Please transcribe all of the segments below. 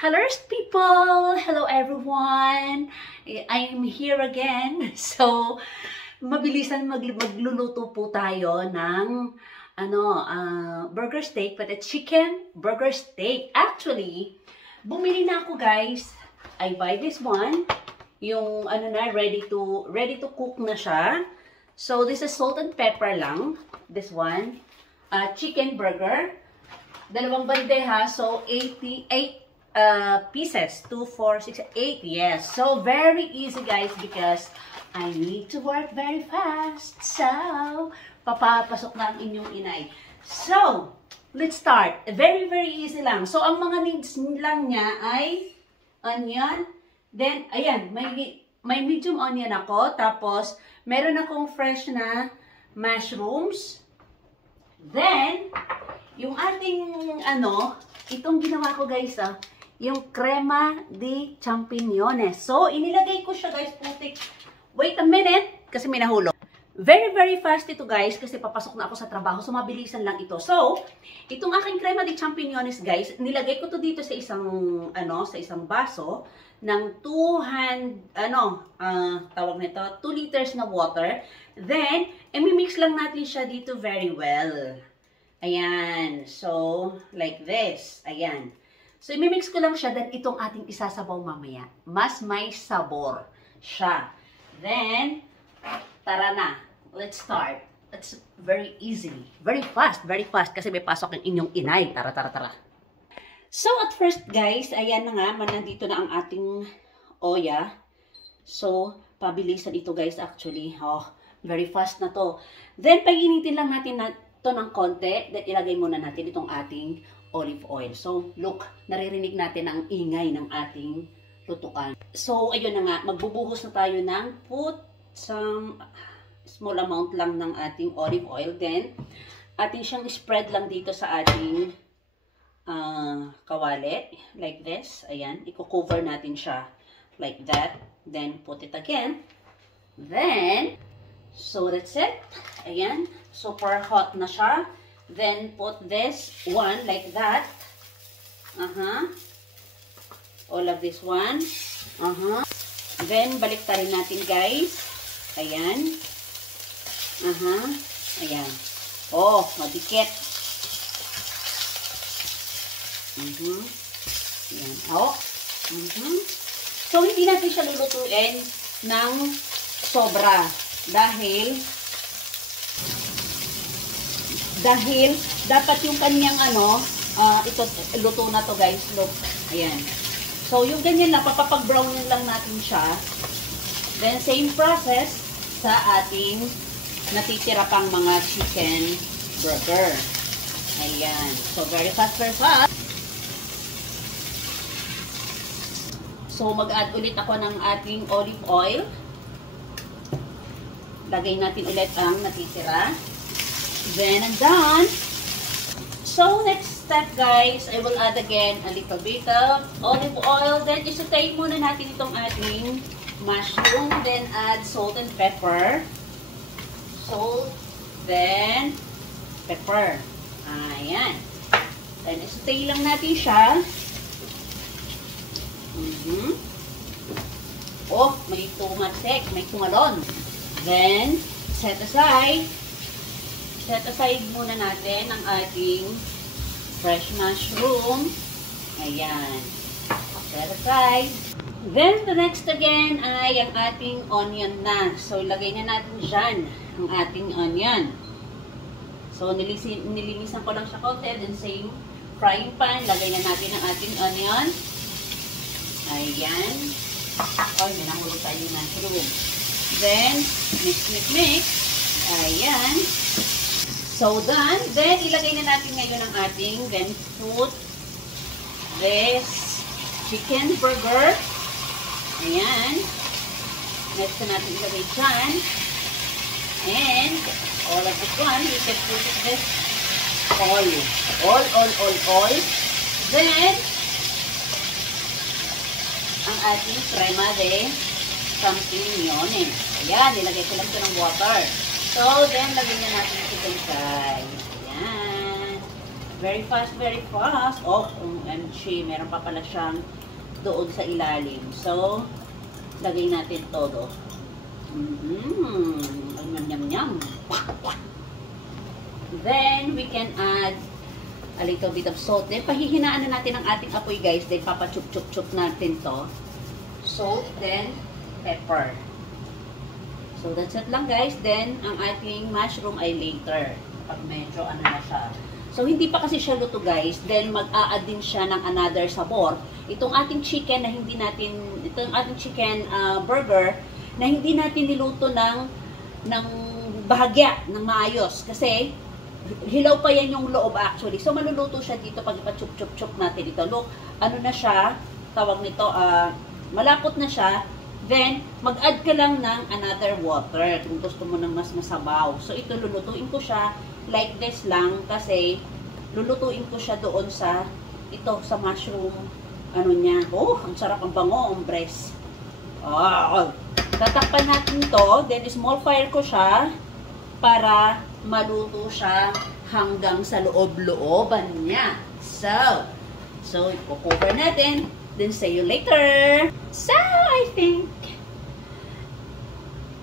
Hello people! Hello everyone! I'm here again. So, mabilisan magluluto po tayo ng burger steak, but a chicken burger steak. Actually, bumili na ako guys. I buy this one. Yung ready to cook na siya. So, this is salt and pepper lang. This one. Chicken burger. Dalawang bandeja. So, 88 pieces. 2, 4, 6, 8. Yes. So, very easy guys because I need to work very fast. So, papapasok na ang inyong inay. So, let's start. Very, very easy lang. So, ang mga needs lang niya ay onion. Then, ayan, may medium onion ako. Tapos, meron akong fresh na mushrooms. Then, yung ating, itong ginawa ko guys, yung crema de champiñones. So, inilagay ko siya guys, putik. Wait a minute, kasi may nahulog. Very, very fast ito guys, kasi papasok na ako sa trabaho. So, mabilisan lang ito. So, itong aking crema de champiñones guys, nilagay ko to dito sa isang baso ng 2 liters na water. Then, imimix lang natin siya dito very well. Ayan. So, like this. Ayan. So, imimix ko lang siya, then itong ating isasabaw mamaya. Mas may sabor siya. Then, tara na. Let's start. It's very easy. Very fast kasi may pasok ang inyong inay. Tara, tara, tara. So, at first guys, ayan na nga, nandito na ang ating oya. So, pabilisan ito guys actually. Oh, very fast na to. Then, pag-initin lang natin na ito ng konti. Then, ilagay muna natin itong ating olive oil. So, look, naririnig natin ang ingay ng ating lutukan. So, ayun na nga, magbubuhos na tayo ng put some small amount lang ng ating olive oil. Then, ating siyang spread lang dito sa ating kawali. Like this. Ayan, i-cover natin siya. Like that. Then, put it again. Then, so that's it. Ayan, super hot na siya. Then, put this one like that. All of this one. Then, baliktarin natin guys. Ayan. Ayan. Oh, madikit. Ayan. Oh. So, hindi natin siya lulutuin ng sobra. Dahil dapat yung kanyang ito, luto na to guys. Look. Ayan. So, yung ganyan lang, papapag-brown lang natin siya. Then, same process sa ating natitira pang mga chicken burger. Ayan. So, very fast, very fast. So, mag-add ulit ako ng ating olive oil. Lagay natin ulit ang natitira. Then, I'm done. So, next step guys, I will add again a little bit of olive oil. Then, isutay muna natin itong ating mushroom. Then, add salt and pepper. Salt, then pepper. Ayan. Then, isutay lang natin siya. Oh, may tumatsik, may tumalon. Then, set aside muna natin ang ating fresh mushroom. Ayan. Set aside. Then, the next again ay ang ating onion na. So, ilagay na natin dyan ang ating onion. So, nilinisan ko lang siya konti. Then, same frying pan. Lagay na natin ang ating onion. Ayan. Oh, may nahulog tayo yung mushroom. Then, mix. Ayan. So, done. Then, ilagay na natin ngayon ang ating, then, put this chicken burger. Ayan. Next na natin ilagay dyan. And, all of this one, we can put this oil. All. Then, ang ating crema de champiñones. Ayan, nilagay ko lang ito ng water. So, then, lagyan na natin ito guys. Ayan. Very fast, very fast. Oh, OMG, meron pa pala siyang doon sa ilalim. So, lagay natin todo. Yum, yum, yum. Then, we can add a little bit of salt. Then, pahihinaan na natin ang ating apoy, guys. Then, papachup-chup-chup natin to. Salt, then, pepper. So, that's it lang, guys. Then, ang ating mushroom ay later. Pag medyo ano na siya. So, hindi pa kasi siya luto, guys. Then, mag-a-add din siya ng another sabor. Itong ating chicken na hindi natin, itong ating chicken burger, na hindi natin niluto ng bahagya, ng maayos. Kasi, hilaw pa yan yung loob actually. So, maluluto siya dito pag ipa-chup-chup-chup natin ito. Look, ano na siya, tawag nito, malapot na siya. Then, mag-add ka lang ng another water kung gusto mo ng mas masabaw. So, ito, lulutuin ko siya like this lang kasi lulutuin ko siya doon sa ito, sa mushroom ano niya. Oh, ang sarap, ang bango, ang breast. Tatakpan natin to, then small fire ko siya para maluto siya hanggang sa loob-looban niya. So, i-cover natin. Then, see you later. So, I think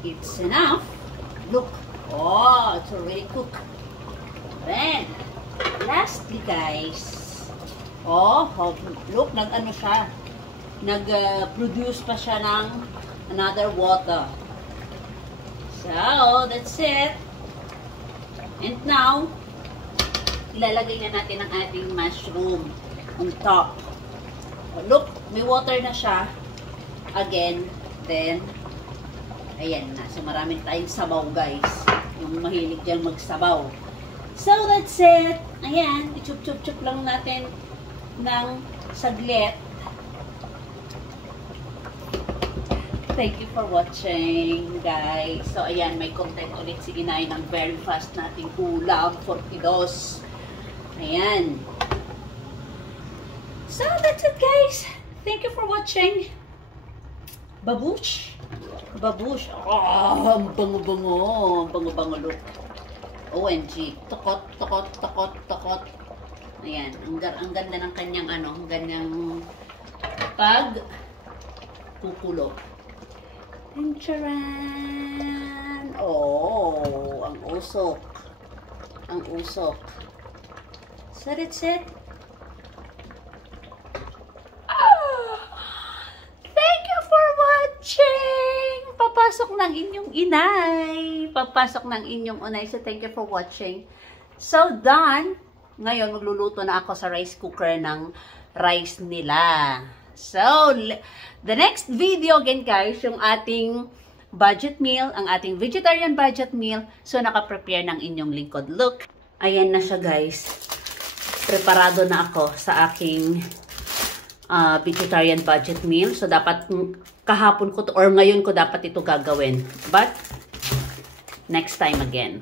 it's enough. Look. Oh, it's already cooked. Then, lastly, guys. Oh, look, nag-ano siya. Nag-produce pa siya ng another water. So, that's it. And now, ilalagay na natin ang ating mushroom on top. Look, may water na siya. Again, then, ayan na. So, marami tayong sabaw, guys. Yung mahilig dyan magsabaw. So, that's it. Ayan, i-chup-chup-chup lang natin ng saglit. Thank you for watching, guys. So, ayan, may content ulit si Inay ng very fast nating ulam for tidos. Ayan. So, that's it, guys. Thank you for watching. Babush. Babush. Oh, ang bango-bango. Ang bango-bango look. OMG. Takot, takot, takot, takot. Ayan. Ang ganda ng kanyang ano, ang ganyang pag kukulo. Charan! Oh, ang usok. Ang usok. So, that's it. Thank you for watching! Papasok ng inyong inay. Papasok ng inyong unay. So, thank you for watching. So, done. Ngayon, magluluto na ako sa rice cooker ng rice nila. So, the next video again, guys, yung ating budget meal, ang ating vegetarian budget meal. So, naka-prepare ng inyong lingkod. Look, ayan na siya, guys. Preparado na ako sa aking vegetarian budget meal. So, dapat kahapon ko to, or ngayon ko dapat ito gagawin. But, next time again.